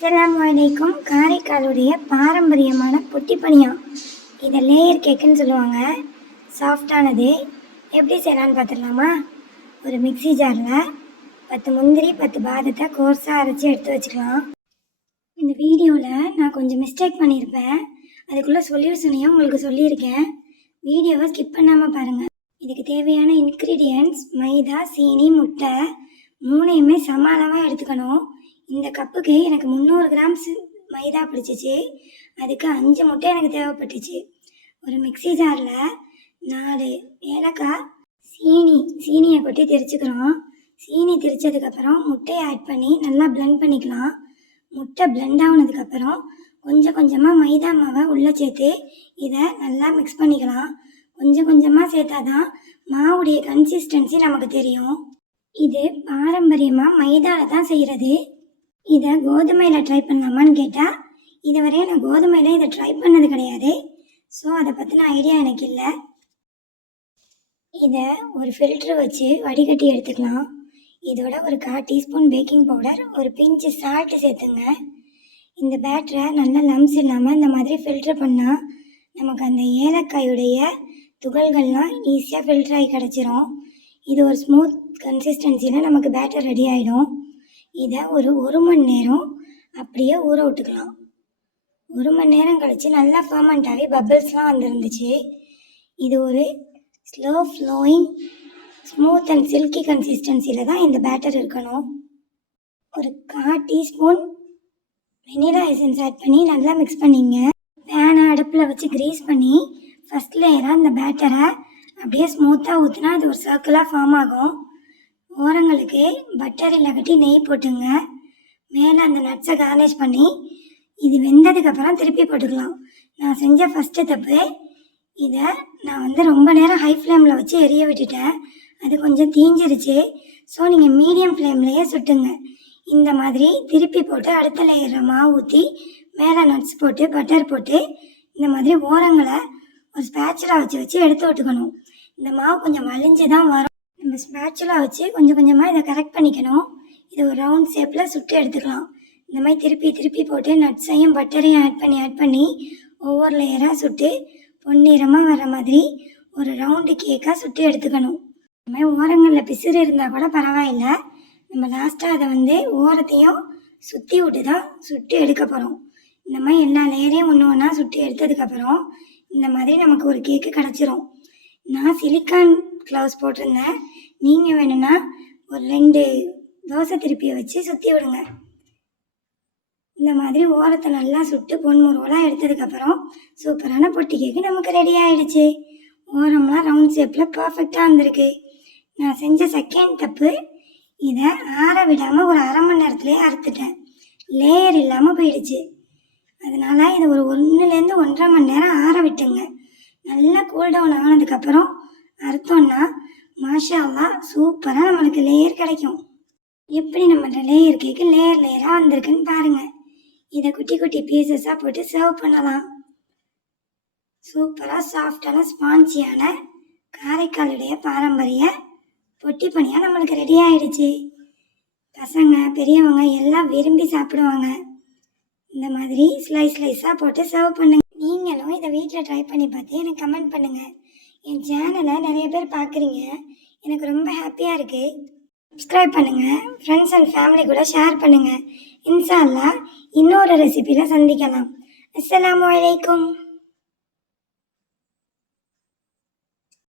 அஸ்ஸலாமு அலைக்கும். காரைக்காலுடைய பாரம்பரியமான பொட்டி பணியாரம். இதை லேயர் கேக்குன்னு சொல்லுவாங்க. சாஃப்டானது. எப்படி செய்யலான்னு பார்த்துடலாமா? ஒரு மிக்சி ஜாரில் 10 முந்திரி 10 பாதத்தை கோர்ஸாக அரைச்சி எடுத்து வச்சுக்கலாம். இந்த வீடியோவில் நான் கொஞ்சம் மிஸ்டேக் பண்ணியிருப்பேன். அதுக்குள்ளே சொல்யூஷனையும் உங்களுக்கு சொல்லியிருக்கேன். வீடியோவை ஸ்கிப் பண்ணாமல் பாருங்கள். இதுக்கு தேவையான இன்க்ரீடியன்ட்ஸ் மைதா, சீனி, முட்டை 3யுமே சம அளவாக எடுத்துக்கணும். இந்த கப்புக்கு எனக்கு 300 கிராம்ஸ் மைதா பிடிச்சிச்சு. அதுக்கு 5 முட்டை எனக்கு தேவைப்பட்டுச்சு. ஒரு மிக்சி ஜாரில் 4 ஏலக்காய், சீனியை கொட்டி திரிச்சுக்கிறோம். சீனி திரிச்சதுக்கப்புறம் முட்டையை ஆட் பண்ணி நல்லா பிளெண்ட் பண்ணிக்கலாம். முட்டை பிளெண்ட் ஆனதுக்கப்புறம் கொஞ்சம் கொஞ்சமாக மைதா மாவை உள்ளே சேர்த்து இதை நல்லா மிக்ஸ் பண்ணிக்கலாம். கொஞ்சம் கொஞ்சமாக சேர்த்தா தான் மாவுடைய கன்சிஸ்டன்சி நமக்கு தெரியும். இது பாரம்பரியமாக மைதாவில் தான் செய்கிறது. இதை கோதுமையில் ட்ரை பண்ணலாமான்னு கேட்டால் இதுவரை நான் கோதுமையில் இதை ட்ரை பண்ணது கிடையாது. ஸோ அதை பற்றின ஐடியா எனக்கு இல்லை. இதை ஒரு ஃபில்ட்ரு வச்சு வடிகட்டி எடுத்துக்கலாம். இதோட ஒரு 1/4 டீஸ்பூன் பேக்கிங் பவுடர், ஒரு பிஞ்சு சால்ட்டு சேர்த்துங்க. இந்த பேட்டரை நல்லா லம்ஸ் இல்லாமல் இந்த மாதிரி ஃபில்ட்ரு பண்ணால் நமக்கு அந்த ஏலக்காயுடைய துகள்கள்லாம் ஈஸியாக ஃபில்ட்ரு ஆகி கிடச்சிரும். இது ஒரு ஸ்மூத் கன்சிஸ்டன்சியில் நமக்கு பேட்டர் ரெடி ஆகிடும். இதை ஒரு 1 மணி நேரம் அப்படியே ஊற விட்டுக்கலாம். 1 மணி நேரம் கழித்து நல்லா ஃபர்மெண்ட் ஆகி பபிள்ஸ்லாம் வந்துருந்துச்சு. இது ஒரு slow flowing smooth and silky கன்சிஸ்டன்சியில் தான் இந்த பேட்டர் இருக்கணும். ஒரு 1/4 டீஸ்பூன் வெனிலா எசன்ஸ் ஆட் பண்ணி நல்லா மிக்ஸ் பண்ணிங்க. பேனை அடுப்பில் வச்சு கிரீஸ் பண்ணி ஃபஸ்ட் லேயராக இந்த பேட்டரை அப்படியே ஸ்மூத்தாக ஊற்றினா அது ஒரு சர்க்கிளாக ஃபார்ம் ஆகும். ஓரங்களுக்கு பட்டர் இல்லாட்டி நெய் போட்டுங்க. மேலே அந்த நட்ஸை கார்னிஷ் பண்ணி இது வெந்ததுக்கப்புறம் திருப்பி போட்டுக்கலாம். நான் செஞ்ச ஃபஸ்ட்டு தப்பு, இதை நான் ரொம்ப நேரம் ஹை ஃப்ளேமில் வச்சு எரிய விட்டுட்டேன். அது கொஞ்சம் தீஞ்சிருச்சு. ஸோ நீங்கள் மீடியம் ஃப்ளேம்லேயே சுட்டுங்க. இந்த மாதிரி திருப்பி போட்டு அடுத்த லேயரில் மாவு ஊற்றி மேலே நட்ஸ் போட்டு பட்டர் போட்டு இந்த மாதிரி ஓரங்களை ஒரு ஸ்பேச்சுலா வச்சு எடுத்து விட்டுக்கணும். இந்த மாவு கொஞ்சம் வலிஞ்சு தான் வரும். நம்ம ஸ்பேச்சுலா வச்சு கொஞ்சம் கொஞ்சமாக இதை கரெக்ட் பண்ணிக்கணும். இதை ஒரு ரவுண்ட் ஷேப்பில் சுட்டு எடுத்துக்கலாம். இந்த மாதிரி திருப்பி போட்டு நட்ஸையும் பட்டரையும் ஆட் பண்ணி ஒவ்வொரு லேயராக சுட்டு பொன்னிறமாக வர மாதிரி ஒரு ரவுண்டு கேக்காக சுட்டு எடுத்துக்கணும். இந்த மாதிரி ஓரங்களில் பிசுறு இருந்தால் கூட பரவாயில்லை. நம்ம லாஸ்ட்டாக அதை ஓரத்தையும் சுற்றி விட்டு தான் சுட்டு எடுக்க போகிறோம். இந்த மாதிரி எல்லா லேயரையும் ஒன்று ஒன்றா சுட்டு எடுத்ததுக்கப்புறம் இந்த மாதிரி நமக்கு ஒரு கேக்கு கிடச்சிரும். நான் சிலிக்கான் க்ளவுஸ் போட்டிருந்தேன். நீங்கள் வேணும்னா ஒரு 2 தோசை திருப்பியை வச்சு சுற்றி விடுங்க. இந்த மாதிரி ஓரத்தை நல்லா சுட்டு பொன்முருவலாக எடுத்ததுக்கப்புறம் சூப்பரான பொட்டி கேக்கு நமக்கு ரெடி ஆகிடுச்சு. ஓரம்லாம் ரவுண்ட் ஷேப்பில் பர்ஃபெக்டாக வந்திருக்கு. நான் செஞ்ச செகண்ட் தப்பு, இதை ஆற விடாமல் ஒரு 1/2 மணி நேரத்துலேயே அறுத்துட்டேன். லேயர் இல்லாமல் போயிடுச்சு. அதனால் இதை ஒரு 1லேருந்து 1.5 மணி நேரம் ஆற விட்டுங்க. நல்லா கூல்டவுன் ஆனதுக்கப்புறம் அறுத்தோன்னா மாஷா அல்லாஹ் சூப்பராக நம்மளுக்கு லேயர் கிடைக்கும். எப்படி நம்ம லேயர் கேக்கு லேயராக வந்திருக்குன்னு பாருங்கள். இதை குட்டி குட்டி பீசஸாக போட்டு சர்வ் பண்ணலாம். சூப்பராக சாஃப்டான ஸ்பான்சியான காரைக்காலுடைய பாரம்பரிய பொட்டி பணியாக நம்மளுக்கு ரெடி ஆகிடுச்சு. பசங்க பெரியவங்க எல்லாம் விரும்பி சாப்பிடுவாங்க. இந்த மாதிரி ஸ்லைஸாக போட்டு சர்வ் பண்ணுங்க. நீங்களும் இதை வீட்டில் ட்ரை பண்ணி பார்த்து எனக்கு கமெண்ட் பண்ணுங்கள். என் சேனலை நிறைய பேர் பார்க்குறீங்க, எனக்கு ரொம்ப ஹாப்பியாக இருக்குது. சப்ஸ்கிரைப் பண்ணுங்கள், ஃப்ரெண்ட்ஸ் அண்ட் ஃபேமிலி கூட ஷேர் பண்ணுங்கள். இன்ஷா அல்லாஹ் இன்னொரு ரெசிபியில் சந்திக்கலாம். அஸ்ஸலாமு அலைக்கும்.